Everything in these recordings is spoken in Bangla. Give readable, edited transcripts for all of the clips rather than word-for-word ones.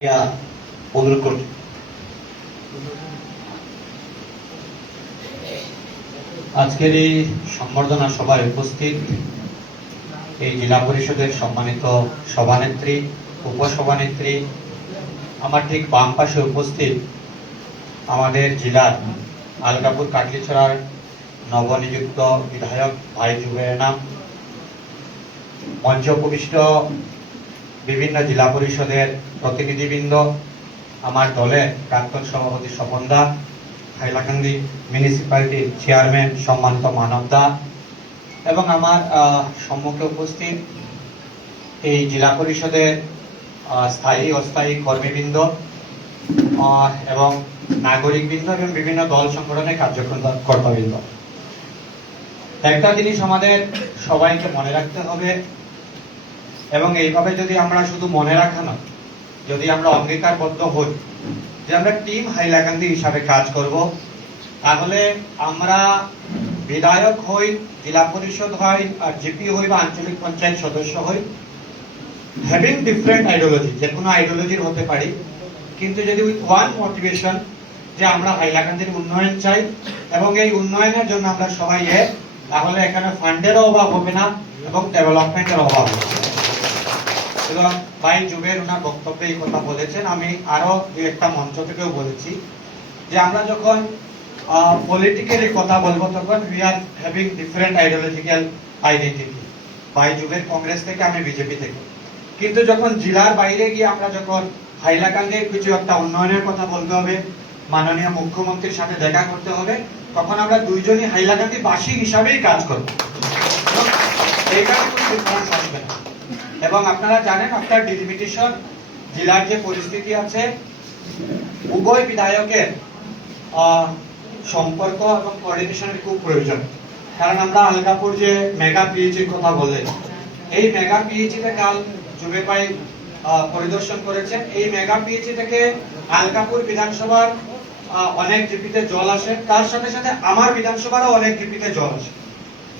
অনুরোধ করছি। আজকের এই সম্বর্ধনা সভায় উপস্থিত এই জেলা পরিষদের সম্মানিত সভানেত্রী, উপসভানেত্রী, আমার ঠিক বাম পাশে উপস্থিত আমাদের জেলার আলগাপুর কাটলিছড়ার নবনিযুক্ত বিধায়ক ভাই জুবের নাম, মঞ্চ উপবিষ্ট বিভিন্ন জেলা পরিষদের প্রতিনিধিবৃন্দ, আমার দলের প্রাক্তন সভাপতি স্বপন দা, হাইলাকান্দি মিউনিসিপ্যালিটির চেয়ারম্যান সম্মানিত মানব দা এবং আমার সম্মুখে উপস্থিত এই জেলা পরিষদের স্থায়ী অস্থায়ী কর্মীবৃন্দ এবং নাগরিকবৃন্দ এবং বিভিন্ন দল সংগঠনের কার্যকর্তাবৃন্দ, একটা জিনিস আমাদের সবাইকে মনে রাখতে হবে এবং এইভাবে যদি আমরা শুধু মনে রাখা না, যদি আমরা অঙ্গীকারবদ্ধ হই যে আমরা টিম হাইলাকান্দি হিসাবে কাজ করব, তাহলে আমরা বিধায়ক হই, জেলা পরিষদ হই, আর জিপি হই বা আঞ্চলিক পঞ্চায়েত সদস্য হই, হ্যাভিং ডিফারেন্ট আইডিওলজি, যে কোনো আইডিওলজির হতে পারি, কিন্তু যদি উইথ ওয়ান মোটিভেশন যে আমরা হাইলাকান্দির উন্নয়ন চাই এবং এই উন্নয়নের জন্য আমরা সবাই তাহলে এখানে ফান্ডেরও অভাব হবে না এবং ডেভেলপমেন্টের অভাব হবে। সুতরাং ভাই জুবের ওনার বক্তব্যে এই কথা বলেছেন, আমি আরো দু একটা মঞ্চ থেকেও বলেছি যে আমরা যখন পলিটিক্যালি কথা বলবো তখন we are having different ideological identity. ভাই জুবের কংগ্রেস থেকে, আমি বিজেপি থেকে, কিন্তু যখন জেলার বাইরে গিয়ে আমরা যখন হাইলাকান্দির কিছু একটা উন্নয়নের কথা বলতে হবে, মাননীয় মুখ্যমন্ত্রীর সাথে দেখা করতে হবে, তখন আমরা দুইজনই হাইলাকান্দি বাসী হিসাবেই কাজ করবো। এইখানে কোনো ডিফারেন্স আসবে না। এবং আপনারা জানেন আফটার ডিলিমিটেশন জেলার যে পরিস্থিতি আছে, উভয় বিধায়কের সম্পর্ক এবং কোঅর্ডিনেশনের খুব প্রয়োজন। কারণ আমরা আলগাপুর যে মেগা পিএইচির কথা বললেন, এই মেগা পিএইচিতে কাল জুবে ভাই পরিদর্শন করেছেন। এই মেগা পিএইচি থেকে আলগাপুর বিধানসভার অনেক জিপিতে জল আসে, তার সাথে সাথে আমার বিধানসভারও অনেক জিপিতে জল আসে।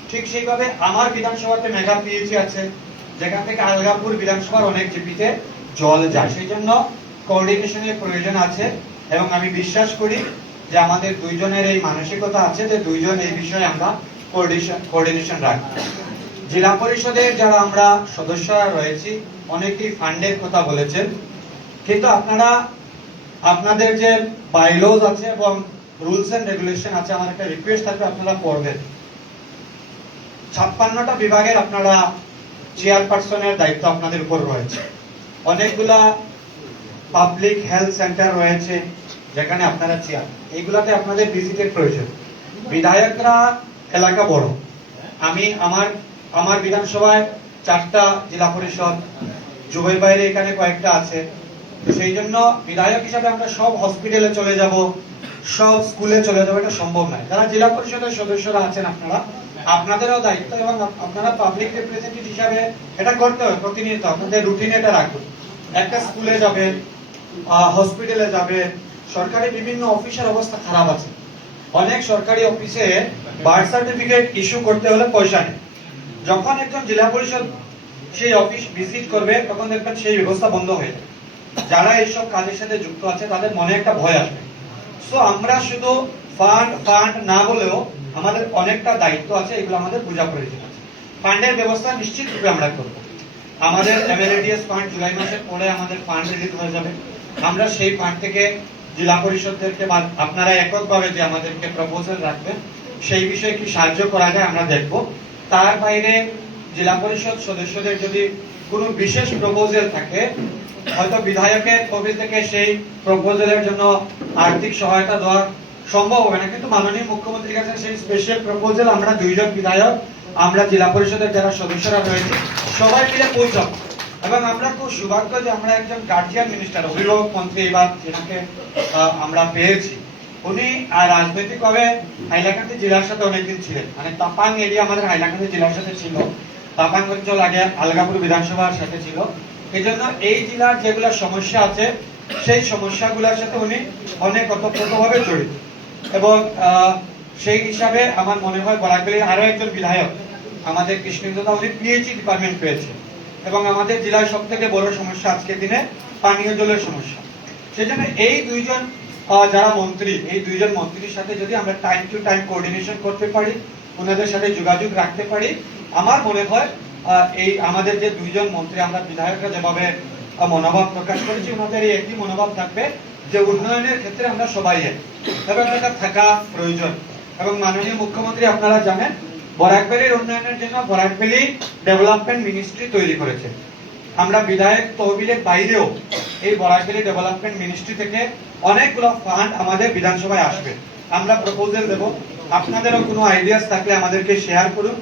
ঠিক সেইভাবে আমার বিধানসভাতে মেগা পিএইচি আছে, যেখান থেকে আলগাপুর বিধানসভার অনেক জিপিতে জল যায়। সেই জন্য কোঅর্ডিনেশনের প্রয়োজন আছে এবং আমি বিশ্বাস করি যে আমাদের দুইজনের এই মানসিকতা আছে যে দুইজন এই বিষয়ে আমরা কোঅর্ডিনেশন রাখবো। জেলা পরিষদের যারা আমরা সদস্যরা রয়েছি, অনেকেই ফান্ডের কথা বলেছেন, কিন্তু আপনারা আপনাদের যে বাইলজ আছে এবং রুলস এন্ড রেগুলেশন আছে, আমার একটা রিকোয়েস্ট থাকবে আপনারা পড়বেন। 56টা বিভাগের আপনারা চেয়ারপারসনের দায়িত্ব আপনাদের উপর রয়েছে। অনেকগুলা পাবলিক হেলথ সেন্টার রয়েছে যেখানে আপনারা চেয়ার, এইগুলাতে আপনাদের ভিজিটের প্রয়োজন। বিধায়করা এলাকা বড়, আমি আমার বিধানসভায় 4টা জেলা পরিষদ, জুবের বাইরে এখানে কয়েকটা আছে। তো সেই জন্য বিধায়ক হিসাবে আমরা সব হসপিটালে চলে যাব, সব স্কুলে চলে যাবো, এটা সম্ভব নয়। যারা জেলা পরিষদের সদস্যরা আছেন আপনারা, আপনাদেরও দায়িত্ব এবং আপনারা পাবলিক রিপ্রেজেন্টেটিভ হিসাবে এটা করতে হবে, প্রতিনিয়ত আপনাদের রুটিনে এটা রাখুন। একটা স্কুলে যাবে, হসপিটালে যাবে, সরকারি বিভিন্ন অফিসের অবস্থা খারাপ আছে। অনেক সরকারি অফিসে বার্থ সার্টিফিকেট ইস্যু করতে হলে পয়সা নেই। যখন একজন জেলা পরিষদ সেই অফিস ভিজিট করবে, তখন দেখবেন সেই ব্যবস্থা বন্ধ হয়ে যাবে। যারা এইসব কাজের সাথে যুক্ত আছে তাদের মনে একটা ভয় আসবে। সো আমরা শুধু ফান্ড না বলেও আমাদের অনেকটা দায়িত্ব আছে, এগুলো আমাদের বোঝা প্রয়োজন আছে। ফান্ডের ব্যবস্থা নিশ্চিত রূপে আমরা করব। আমাদের এমএলএডিএস ফান্ড জুলাই মাসের পরে আমাদের ফান্ড রিলিজ হয়ে যাবে। আমরা সেই ফান্ড থেকে জেলা পরিষদদেরকে বা আপনারা এককভাবে যে আমাদেরকে প্রপোজাল রাখবেন, সেই বিষয়ে কি সাহায্য করা যায় আমরা দেখব। তার বাইরে জেলা পরিষদ সদস্যদের যদি কোনো বিশেষ প্রপোজাল থাকে, হয়তো বিধায়কের তরফ থেকে সেই প্রপোজালের জন্য আর্থিক সহায়তা দেওয়া সম্ভব হবে না, কিন্তু মাননীয় মুখ্যমন্ত্রীর কাছে সেই স্পেশাল প্রপোজাল আমরা দুইজন বিধায়ক, আমরা জেলা পরিষদের যারা সদস্যরা রয়েছে সবাই মিলে পৌঁছাবো। এবং আমরা খুব সৌভাগ্য যে আমরা একজন গার্জিয়ান মিনিস্টার, অভিভাবক মন্ত্রী এবার যেটাকে আমরা পেয়েছি, উনি রাজনৈতিকভাবে হাইলাকান্দি জেলার সাথে অনেকদিন ছিলেন। মানে তাপাং এরিয়া আমাদের হাইলাকান্দি জেলার সাথে ছিল, তাপাং অঞ্চল আগে আলগাপুর বিধানসভার সাথে ছিল। এই জন্য এই জেলার যেগুলা সমস্যা আছে সেই সমস্যাগুলোর সাথে উনি অনেক ওতপ্রোতভাবে জড়িত। এবং সেই হিসাবে আমার মনে হয় বরাকবেলির আরো একজন বিধায়ক আমাদের কৃষ্ণেন্দ্র দা, উনি পিএইচই ডিপার্টমেন্ট পেয়েছে। এবং আমাদের জেলায় সব থেকে বড় সমস্যা আজকের দিনে পানীয় জলের সমস্যা। সেজন্য এই দুইজন যারা মন্ত্রী, এই দুইজন মন্ত্রীর সাথে যদি আমরা টাইম টু টাইম কোঅর্ডিনেশন করতে পারি, ওনাদের সাথে যোগাযোগ রাখতে পারি, আমার মনে হয় এই আমাদের যে দুইজন মন্ত্রী, আমরা বিধায়করা যেভাবে মনোভাব প্রকাশ করেছি, ওনাদের এই একই মনোভাব থাকবে যে উন্নয়নের ক্ষেত্রে আমরা সবাই এক, এবং এটা থাকা প্রয়োজন। এবং মাননীয় মুখ্যমন্ত্রী আপনারা জানেন বরাকভ্যালির উন্নয়নের জন্য বরাকভ্যালি ডেভেলপমেন্ট মিনিস্ট্রি তৈরি করেছে। আমরা বিধায়ক তহবিলের বাইরেও এই বরাকভ্যালি ডেভেলপমেন্ট মিনিস্ট্রি থেকে অনেকগুলো ফান্ড আমাদের বিধানসভায় আসবে। আমরা প্রপোজাল দেব, আপনাদেরও কোনো আইডিয়াস থাকলে আমাদেরকে শেয়ার করুন।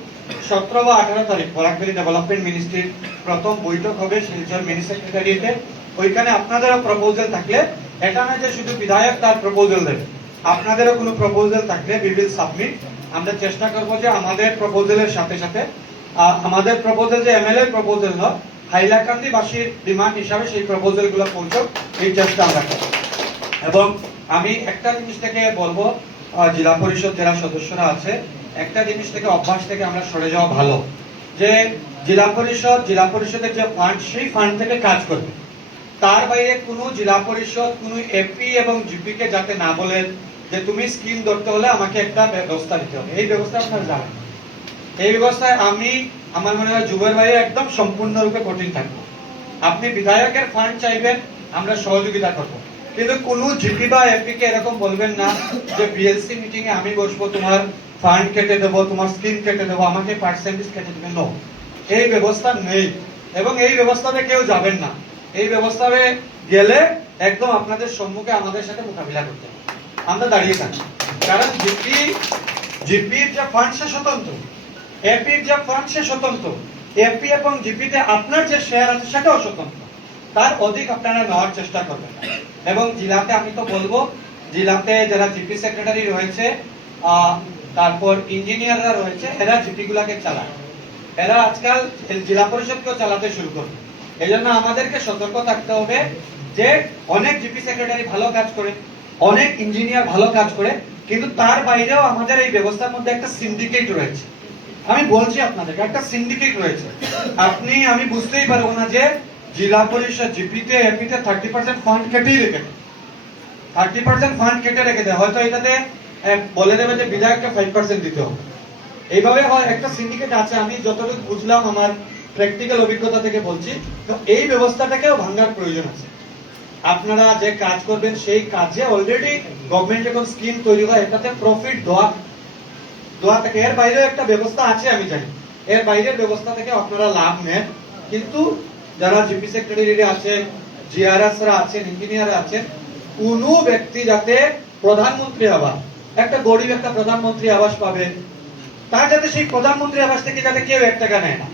17 বা 18 তারিখ বরাকভ্যালি ডেভেলপমেন্ট মিনিস্ট্রির প্রথম বৈঠক হবে শিলচর মিনি সেক্রেটারিয়েটে। ওইখানে আপনাদেরও প্রপোজাল থাকলে, এটা না যে শুধু বিধায়ক তার প্রপোজাল দেবে, আপনাদেরও কোনো প্রপোজাল থাকলে উই উইল সাবমিট। আমরা চেষ্টা করব যে আমাদের প্রপোজালের সাথে সাথে আমাদের প্রপোজাল যে এমএলএ প্রপোজাল নয়, হাইলাকান্দিবাসীর ডিমান্ড হিসাবে সেই প্রপোজাল গুলো পৌঁছক, এই চেষ্টা আমরা করব। এবং আমি একটা জিনিস থেকে বলবো, জেলা পরিষদ যারা সদস্যরা আছে, একটা জিনিস থেকে অভ্যাস থেকে আমরা সরে যাওয়া ভালো, যে জেলা পরিষদের যে ফান্ড, সেই ফান্ড থেকে কাজ করবে। তার বাইরে কোনো জেলা পরিষদ কোনো এপি এবং জিপি কে যাতে না বলেন যে তুমি স্কিম ধরতে হলে আমাকে একটা ব্যবস্থা দিতে হবে। এই ব্যবস্থা আপনারা জানেন, এই ব্যবস্থায় আমি আমার মনে হয় যুবের ভাই একদম সম্পূর্ণরূপে কঠিন থাকবো। আপনি বিধায়কের ফান্ড চাইবেন, আমরা সহযোগিতা করব, কিন্তু কোন জিপি বা এপি কে এরকম বলবেন না যে বিএলসি মিটিং এ আমি বসবো, তোমার ফান্ড কেটে দেবো, তোমার স্কিম কেটে দেবো, আমাকে পার্সেন্টেজ কেটে দেবেন। নো, এই ব্যবস্থা নেই এবং এই ব্যবস্থাতে কেউ যাবেন না। এই ব্যবস্থাতে গেলে একদম আপনাদের সম্মুখে আমাদের সাথে মোকাবিলা করতে হবে, আমরা দাঁড়িয়ে থাকি। কারণ জিপির যে ফান্ড সে স্বতন্ত্র, এপির যে ফান্ড সে স্বতন্ত্র, এপি এবং জিপিতে আপনার যে শেয়ার আছে সেটাও স্বতন্ত্র, তার অধিক আপনারা নেওয়ার চেষ্টা করবেন। এবং জেলাতে আমি তো বলবো, জেলাতে যারা জিপি সেক্রেটারি রয়েছে, তারপর ইঞ্জিনিয়াররা রয়েছে, এরা জিপি গুলাকে চালায়, এরা আজকাল জেলা পরিষদকেও চালাতে শুরু করবে। এই জন্য আমাদেরকে সতর্ক থাকতে হবে যে অনেক জিপি সেক্রেটারি ভালো কাজ করে, অনেক ইঞ্জিনিয়ার ভালো কাজ করে, কিন্তু তার বাইরেও আমাদের এই ব্যবস্থার মধ্যে একটা সিন্ডিকেট রয়েছে। আমি বলছি আপনাদেরকে, একটা সিন্ডিকেট রয়েছে। আমি বুঝতেই পারবো না যে জেলা পরিষদ জিপিতে এপিতে 30% ফান্ড কেটেই রেখে দেয়, 30% ফান্ড কেটে রেখে দেয়, হয়তো এটাতে বলে দেবে যে বিধায়ককে 5% দিতে হবে। এইভাবে হয়, একটা সিন্ডিকেট আছে। আমি যতটুকু বুঝলাম, আমার প্র্যাকটিক্যাল অভিজ্ঞতা থেকে বলছি, তো এই ব্যবস্থাটাকেও ভাঙার প্রয়োজন আছে। আপনারা যে কাজ করবেন সেই কাজে অলরেডি গভর্নমেন্ট যখন স্কিম তৈরি হয়, এটাতে প্রফিট দোয়া থেকে, এর বাইরেও একটা ব্যবস্থা আছে আমি জানি, এর বাইরের ব্যবস্থা থেকে আপনারা লাভ নেন। কিন্তু যারা জিপি সেক্রেটারি আছেন, জিআরএস রা আছেন, ইঞ্জিনিয়ার আছেন, কোন ব্যক্তি যাতে প্রধানমন্ত্রী আবাস, একটা গরিব একটা প্রধানমন্ত্রী আবাস পাবে, তার যাতে সেই প্রধানমন্ত্রী আবাস থেকে যাতে কেউ 1 টাকা নেয় না।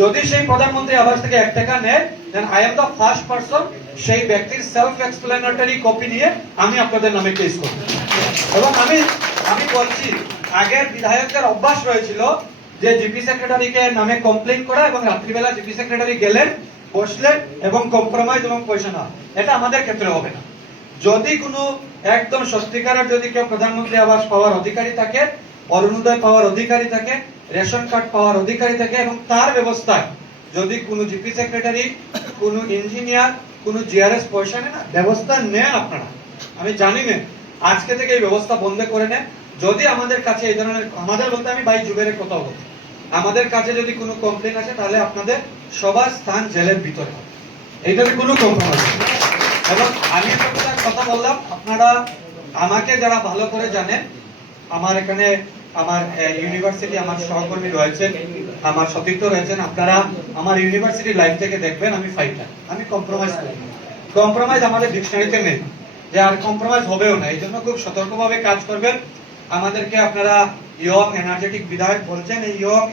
যদি সেই প্রধানমন্ত্রী আবাস থেকে 1 টাকা নেয়, then I am the first person, সেই ব্যক্তির সেলফ এক্সপ্লেনেটরি কপি নিয়ে আমি আপনাদের নামে কেস করব। এবং আমি বলছি, আগের বিধায়কদের অভ্যাস রয়েছিল যে জিপি সেক্রেটারিকে নামে কমপ্লেইন করা, এবং রাত্রিবেলা জিপি সেক্রেটারি গেলেন, বসলেন এবং কম্প্রোমাইজ এবং পয়সা নেওয়া। এটা আমাদের ক্ষেত্রে হবে না। যদি কোনো একদম সত্যিকারের যদি কেউ প্রধানমন্ত্রী আবাস পাওয়ার অধিকারী থাকে, অরুণোদয় পাওয়ার অধিকারী থাকে, রেশন কার্ড পাওয়ার অধিকারী থাকে, এবং তার ব্যবস্থায় যদি কোনো জিপি সেক্রেটারি, কোনো ইঞ্জিনিয়ার, কোনো জিআরএস পয়সা নেয় না, ব্যবস্থা নেন আপনারা, আমি জানি না, আজকে থেকে এই ব্যবস্থা বন্ধ করে নেন। যদি আমাদের কাছে এই ধরনের, আমাদের বলতে আমি ভাই জুবেরের কথা বলছি, আমাদের কাছে যদি কোনো কমপ্লেন আসে, তাহলে আপনাদের সবার স্থান জেলের ভিতরে হবে, এইটাতে কোনো কম্প্রোমাইজ নেই। এবং আমি একটা কথা বললাম, আপনারা আমাকে যারা ভালো করে জানেন, আমার এখানে আমার ইউনিভার্সিটি, আমার সহকর্মী রয়েছেন, আমার সতীর্থ রয়েছেন, আপনারা আমার ইউনিভার্সিটি লাইফ থেকে দেখবেন আমি ফাইটার, আমি কম্প্রোমাইজ করি না। কম্প্রোমাইজ আমাদের ডিকশনারিতে নেই, যে আর কম্প্রোমাইজ হবেও না। এই জন্য খুব সতর্কভাবে কাজ করবেন। আমাদেরকে আপনারা ইয়ং এনার্জেটিক বিধায়ক বলছেন, এই ইয়ং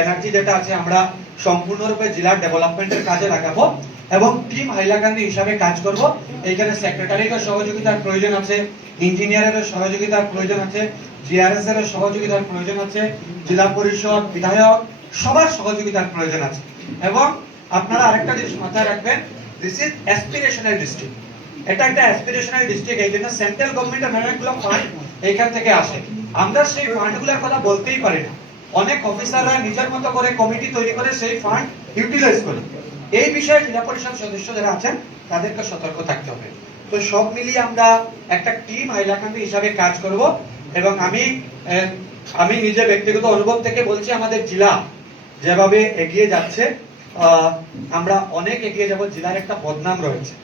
এনার্জি যেটা আছে, আমরা সম্পূর্ণরূপে জেলার ডেভেলপমেন্টের কাজে লাগাবো এবং টিম হাইলাকান্দি হিসাবে কাজ করব। এইখানে সেক্রেটারির সহযোগিতার প্রয়োজন আছে, ইঞ্জিনিয়ারের সহযোগিতার প্রয়োজন আছে, জিআরএস এর সহযোগিতার প্রয়োজন আছে, জেলা পরিষদ, বিধায়ক, সবার সহযোগিতার প্রয়োজন আছে। এবং আপনারা আরেকটা জিনিস মাথায় রাখবেন, দিস ইজ অ্যাসপিরেশনাল ডিস্ট্রিক্ট, এটা একটা অ্যাসপিরেশনাল ডিস্ট্রিক্ট। এই জন্য সেন্ট্রাল গভর্নমেন্টের অনেকগুলো ফান্ড এইখান থেকে আসে, আমরা সেই ফান্ডগুলোর কথা বলতেই পারি না। অনেক অফিসাররা নিজের মতো করে কমিটি তৈরি করে সেই ফান্ড ইউটিলাইজ করে, এই বিষয়ে জেলা পরিষদ সদস্য যারা আছেন তাদেরকে সতর্ক থাকতে হবে। তো সব মিলিয়ে আমরা একটা টিম হাইলাকান্দি হিসাবে কাজ করব এবং আমি নিজে ব্যক্তিগত অনুভব থেকে বলছি আমাদের জেলা যেভাবে এগিয়ে যাচ্ছে আমরা অনেক এগিয়ে যাব। জেলার একটা বদনাম রয়েছে,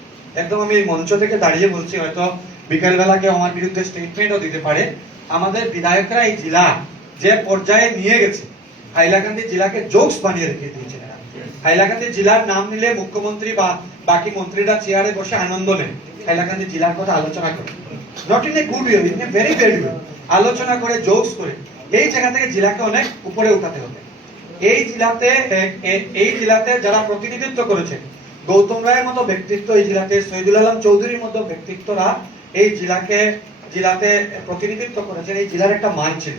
একদম আমি মঞ্চ থেকে দাঁড়িয়ে বলছি, হয়তো বিকেলবেলা কেউ আমার বিরুদ্ধে স্টেটমেন্টও দিতে পারে। আমাদের বিধায়করা এই জেলা যে পর্যায়ে নিয়ে গেছে, হাইলাকান্দি জেলাকে জোকস বানিয়ে রেখে দিয়েছে। হাইলাকান্দি জেলার নাম নিলে মুখ্যমন্ত্রী বা বাকি মন্ত্রীরা চেয়ারে বসে আনন্দ নেন, হাইলাকান্দি জেলার কথা আলোচনা করে, not in a good way, in a very bad way, আলোচনা করে জোকস করে এই জায়গা থেকে জেলাকে অনেক উপরে উঠাতে হবে। এই জেলাতে যারা প্রতিনিধিত্ব করেছে, গৌতম রায়ের মতো ব্যক্তিত্ব এই জেলাতে, শহীদুল আলম চৌধুরীর মতো ব্যক্তিত্বরা এই জেলাতে প্রতিনিধিত্ব করেছেন। এই জেলার একটা মান ছিল,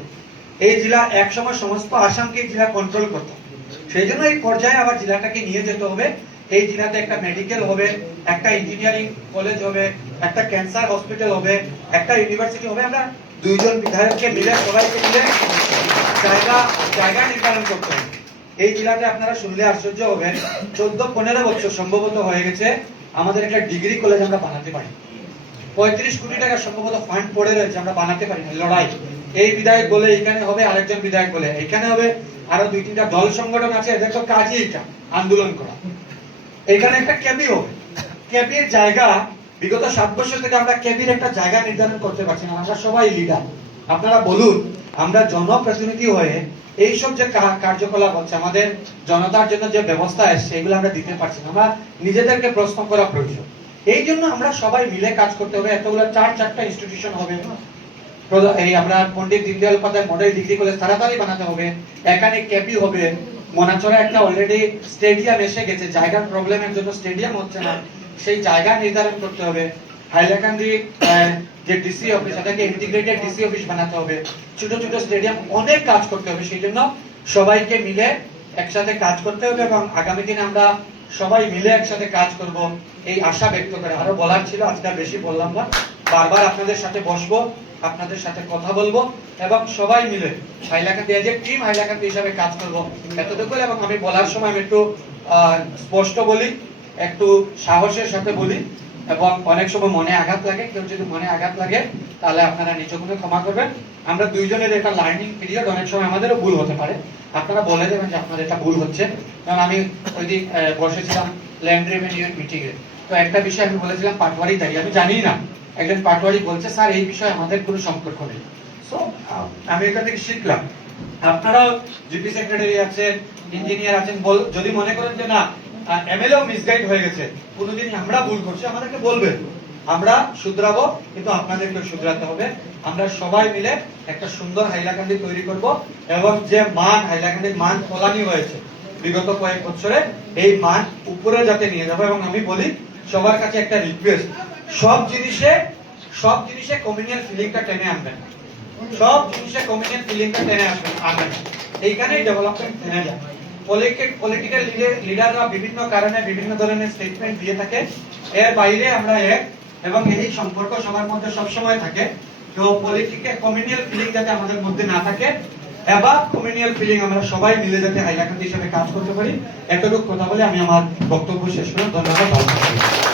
এই জেলা একসময় সমস্ত আসামকে জেলা কন্ট্রোল করত। সেই জন্য এই পর্যায়ে আবার জেলাটাকে নিয়ে যেতে হবে। এই জেলাতে একটা মেডিকেল হবে, একটা ইঞ্জিনিয়ারিং কলেজ হবে, একটা ক্যান্সার হসপিটাল হবে, একটা ইউনিভার্সিটি হবে। আমরা দুইজন বিধায়ককে মিলে সবাইকে মিলে জায়গা নির্ধারণ করতে হবে। এই জেলাতে আপনারা শুনলে আশ্চর্য হবেন, 14-15 বছর সম্ভবত হয়ে গেছে আমাদের একটা ডিগ্রি কলেজ আমরা বানাতে পারি। 35 কোটি টাকা সম্ভবত ফান্ড পড়ে রয়েছে, আমরা বানাতে পারি না। লড়াই, এই বিধায়ক বলে এখানে হবে, আরেকজন বিধায়ক বলে এখানে হবে, আরো 2-3টা দল সংগঠন আছে, এদের তো কাজই এটা আন্দোলন করা। এখানে একটা ক্যাবি হবে, ক্যাবির জায়গা বিগত 7 বছর থেকে আমরা ক্যাবির একটা জায়গা নির্ধারণ করতে পারছি না। আমরা সবাই লিডার, আপনারা বলুন, আমরা জনপ্রতিনিধি হয়ে এইসব যে কার্যকলাপ হচ্ছে, আমাদের জনতার জন্য যে ব্যবস্থা আসছে, এগুলো আমরা দিতে পারছি না। আমরা নিজেদেরকে প্রশ্ন করা প্রয়োজন। এই জন্য আমরা সবাই মিলে কাজ করতে হবে। এতগুলো 4-4টা ইনস্টিটিউশন হবে। এই আমরা Pandit Deendayal Upadhyay model degree college তাড়াতাড়ি বানাতে হবে। এখানে ক্যাবি হবে। মোনাচড়া একটা অলরেডি স্টেডিয়াম এসে গেছে, জায়গার প্রবলেমের জন্য স্টেডিয়াম হচ্ছে না, সেই জায়গা নির্ধারণ করতে হবে। হাইলাকান্দি যে ডিসি অফিস, সেটাকে ইন্টিগ্রেটেড ডিসি অফিস বানাতে হবে। ছোট ছোট স্টেডিয়াম, অনেক কাজ করতে হবে। সেই জন্য সবাইকে মিলে একসাথে কাজ করতে হবে এবং আগামী দিনে আমরা সবাই মিলে একসাথে কাজ করব, এই আশা ব্যক্ত করে। আরো বলার ছিল, আজকে বেশি বললাম না। বারবার আপনাদের সাথে বসবো, আপনাদের সাথে কথা বলবো এবং সবাই মিলে Hailakandi as a team Hailakandi হিসাবে কাজ করব, এতটুকু। এবং আমি বলার সময় আমি একটু স্পষ্ট বলি, একটু সাহসের সাথে বলি এবং অনেক সময় মনে আঘাত লাগে। কেউ যদি মনে আঘাত লাগে তাহলে আপনারা নিজ গুণে ক্ষমা করবেন। আমরা দুইজনের একটা লার্নিং পিরিয়ড, অনেক সময় আমাদেরও ভুল হতে পারে। আপনারা বলে দেবেন যে আপনাদের এটা ভুল হচ্ছে। কারণ আমি ওই দিন বসেছিলাম ল্যান্ড রেভিনিউ মিটিং এ, তো একটা বিষয় আমি বলেছিলাম পাটওয়ারি দাঁড়িয়ে, আমি জানি না, একজন পাটওয়ারি বলছে স্যার এই বিষয়ে আমাদের কোনো সম্পর্ক নেই। সো আমি এখান থেকে শিখলাম। আপনারাও জিপি সেক্রেটারি আছেন, ইঞ্জিনিয়ার আছেন, যদি মনে করেন যে না এমএলএও মিসগাইড হয়ে গেছে, কোনোদিন আমরা ভুল করছি, আমাদেরকে বলবেন, আমরা শুধরাবো, কিন্তু আপনাদেরকে শুধরাতে হবে। আমরা সবাই মিলে একটা সুন্দর হাইলাকান্দি তৈরি করব এবং যে মান হাইলাকান্দির মান ফলানি হয়েছে বিগত কয়েক বছরে, এই মান উপরে যাতে নিয়ে যাবো। এবং আমি বলি সবার কাছে একটা রিকোয়েস্ট, সব জিনিসে কমিউনিয়াল ফিলিংটা টেনে আনবেন, সব জিনিসে কমিউনিয়াল ফিলিংটা টেনে আনবেন, এইখানেই ডেভেলপমেন্ট থেমে যায়। পলিটিক্যাল লিডাররা বিভিন্ন কারণে বিভিন্ন ধরনের স্টেটমেন্ট দিয়ে থাকে, এর বাইরে আমরা এক, এবং এই সম্পর্ক সবার মধ্যে সবসময় থাকে। তো পলিটিক্যাল কমিউনিয়াল ফিলিং যাতে আমাদের মধ্যে না থাকে, এবার কমিউনিয়াল ফিলিং আমরা সবাই মিলে যাতে হাইলাকান্দি হিসেবে কাজ করতে পারি, এতটুকু কথা বলে আমি আমার বক্তব্য শেষ করলাম। ধন্যবাদ।